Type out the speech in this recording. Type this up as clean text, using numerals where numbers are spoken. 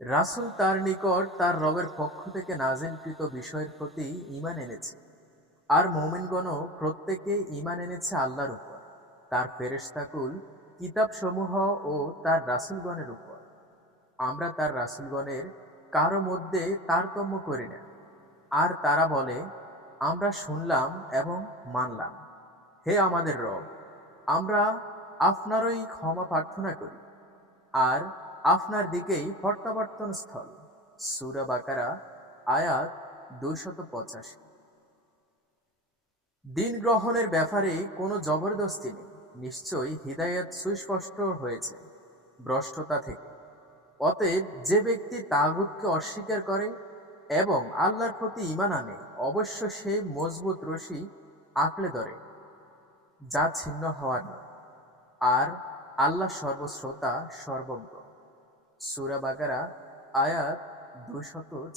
রাসূল তার নিকট তার রবের পক্ষ থেকে নাযিলকৃত বিষয়ের প্রতি ঈমান এনেছে। আর মুমিনগণও প্রত্যেকে ঈমান এনেছে আল্লাহর উপর, তার ফেরেশতাকুল, কিতাবসমূহ ও তার রাসূলগণের উপর। আমরা তার রাসূলগণের কারো মধ্যে তারতম্য করি না। আর তারা বলে, আমরা শুনলাম এবং মানলাম। হে আমাদের রব, আমরা আপনারই ক্ষমা প্রার্থনা করি, আর আপনার দিকেই প্রত্যাবর্তন স্থল। সূরা বাকারা আয়াত ২৮৫। দিন গ্রহণের ব্যাপারে কোনো জবরদস্তি নেই, নিশ্চয়ই হিদায়াত সুস্পষ্ট হয়েছে ভ্রষ্টতা থেকে। অতএব যে ব্যক্তি তাগুতকে অস্বীকার করে এবং আল্লাহর প্রতি ঈমান আনে, অবশ্য সে মজবুত রশি আঁকড়ে ধরে, যা ছিন্ন হওয়ার নয়। আর আল্লাহ সর্বশ্রোতা, সর্বজ্ঞ। সূরা বাকারা আয়াত ২০৬